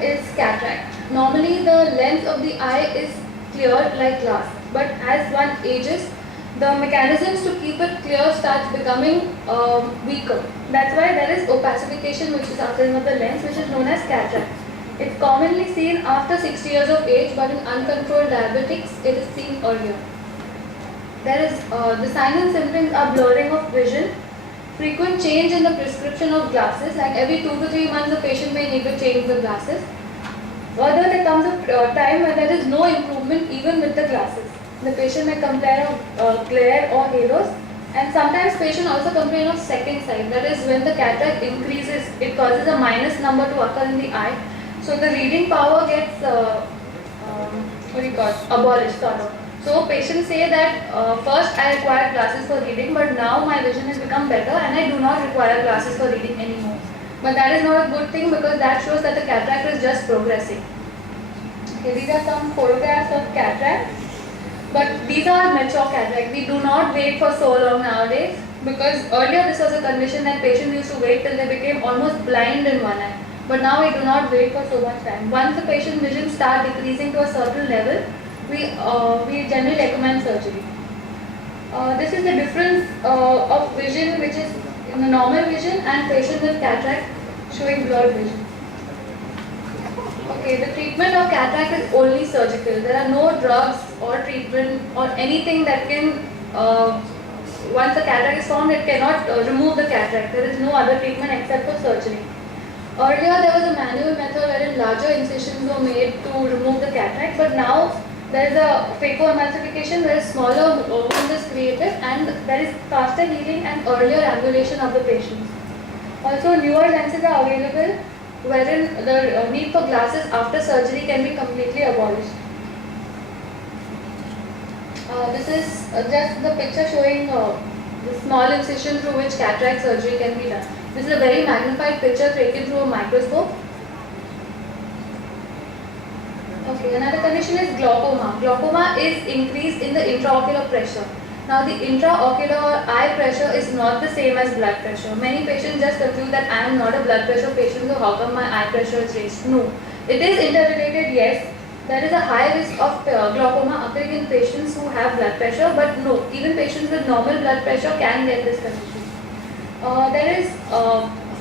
What is cataract? Normally the lens of the eye is clear like glass, but as one ages, the mechanisms to keep it clear starts becoming weaker. That's why there is opacification which is occurring of the lens, which is known as cataract. It's commonly seen after 60 years of age, but in uncontrolled diabetics, it is seen earlier. There is the signs and symptoms are blurring of vision, frequent change in the prescription of glasses, like every 2 to 3 months the patient may need to change the glasses. Further, there comes a time when there is no improvement even with the glasses. The patient may complain of glare or halos, and sometimes patient also complain of second sight. That is when the cataract increases, it causes a minus number to occur in the eye. So the reading power gets abolished sort of. So patients say that first I required glasses for reading, but now my vision has become better and I do not require glasses for reading anymore. But that is not a good thing because that shows that the cataract is just progressing. Okay, these are some photographs of cataract. But these are mature cataract. We do not wait for so long nowadays because earlier this was a condition that patients used to wait till they became almost blind in one eye. But now we do not wait for so much time. Once the patient's vision starts decreasing to a certain level, we generally recommend surgery. This is the difference of vision which is in the normal vision and patient with cataract showing blurred vision. Okay, the treatment of cataract is only surgical. There are no drugs or treatment or anything that can, once the cataract is found, it cannot remove the cataract. There is no other treatment except for surgery. Earlier there was a manual method wherein larger incisions were made to remove the cataract, but now there is a phacoemulsification where a smaller wound is created and there is faster healing and earlier ambulation of the patients. Also, newer lenses are available wherein the need for glasses after surgery can be completely abolished. This is just the picture showing the small incision through which cataract surgery can be done. This is a very magnified picture taken through a microscope. Okay, another condition is glaucoma. Glaucoma is increase in the intraocular pressure. Now the intraocular eye pressure is not the same as blood pressure. Many patients just confuse that I am not a blood pressure patient, so how come my eye pressure is raised? No. It is interrelated, yes. There is a high risk of glaucoma occurring in patients who have blood pressure, but no, even patients with normal blood pressure can get this condition. There is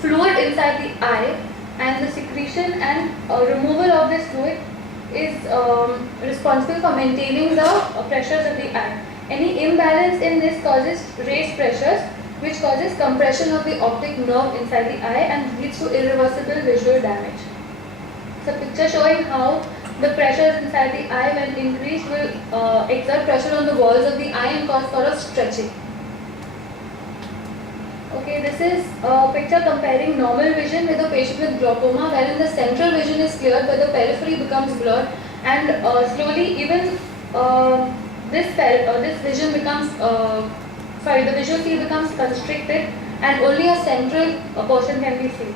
fluid inside the eye, and the secretion and removal of this fluid is responsible for maintaining the pressures of the eye. Any imbalance in this causes raised pressures, which causes compression of the optic nerve inside the eye and leads to irreversible visual damage. So picture showing how the pressures inside the eye when increased will exert pressure on the walls of the eye and cause sort of stretching. Okay, this is a picture comparing normal vision with a patient with glaucoma, wherein the central vision is clear but the periphery becomes blurred, and slowly even this vision becomes, the visual field becomes constricted and only a central portion can be seen.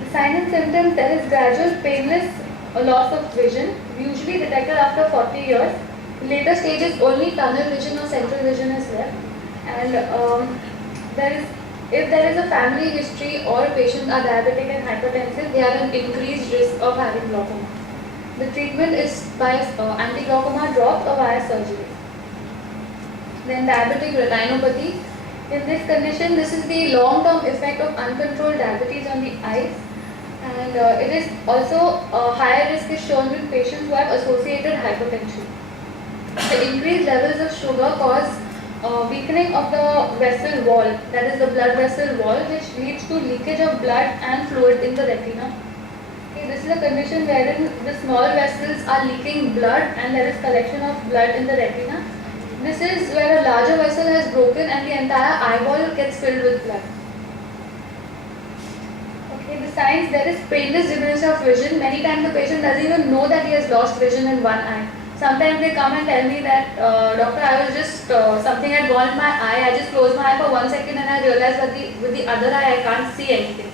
The signs and symptoms, there is gradual painless loss of vision, usually detected after 40 years. In later stages, only tunnel vision or central vision is left. And if there is a family history or patients are diabetic and hypertensive, they have an increased risk of having glaucoma. The treatment is by anti-glaucoma drops or via surgery. Then diabetic retinopathy. In this condition, this is the long-term effect of uncontrolled diabetes on the eyes, and it is also a higher risk is shown with patients who have associated hypertension. The increased levels of sugar cause weakening of the vessel wall, that is the blood vessel wall, which leads to leakage of blood and fluid in the retina. Okay, this is a condition wherein the small vessels are leaking blood and there is collection of blood in the retina. This is where a larger vessel has broken and the entire eyeball gets filled with blood. Okay, the signs, there is painless diminution of vision. Many times the patient doesn't even know that he has lost vision in one eye. Sometimes they come and tell me that, doctor, I was just, something had gone in my eye, I just closed my eye for 1 second and I realized that with the other eye I can't see anything.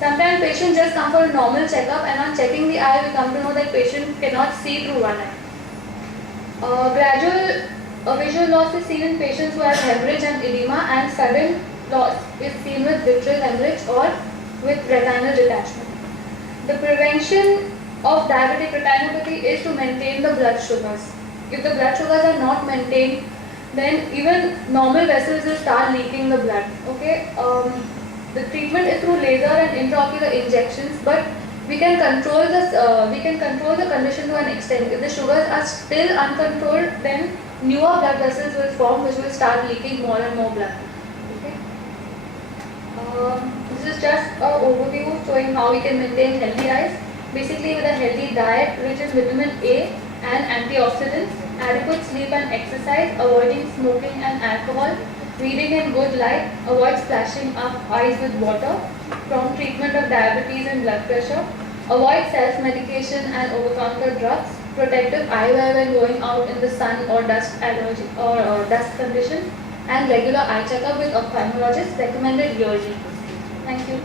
Sometimes patients just come for a normal checkup and on checking the eye we come to know that patient cannot see through one eye. Gradual visual loss is seen in patients who have hemorrhage and edema, and sudden loss is seen with vitreal hemorrhage or with retinal detachment. The prevention of diabetic retinopathy is to maintain the blood sugars. If the blood sugars are not maintained, then even normal vessels will start leaking the blood. Okay, the treatment is through laser and intraocular injections, but we can control this. We can control the condition to an extent. If the sugars are still uncontrolled, then newer blood vessels will form, which will start leaking more and more blood. Okay. This is just an overview showing how we can maintain healthy eyes. Basically, with a healthy diet rich in vitamin A and antioxidants, adequate sleep and exercise, avoiding smoking and alcohol, reading in good light, avoid splashing up eyes with water, prompt treatment of diabetes and blood pressure, avoid self-medication and over-counter drugs, protective eyewear when going out in the sun or dust allergy or dust conditions, and regular eye checkup with ophthalmologist recommended yearly. Thank you.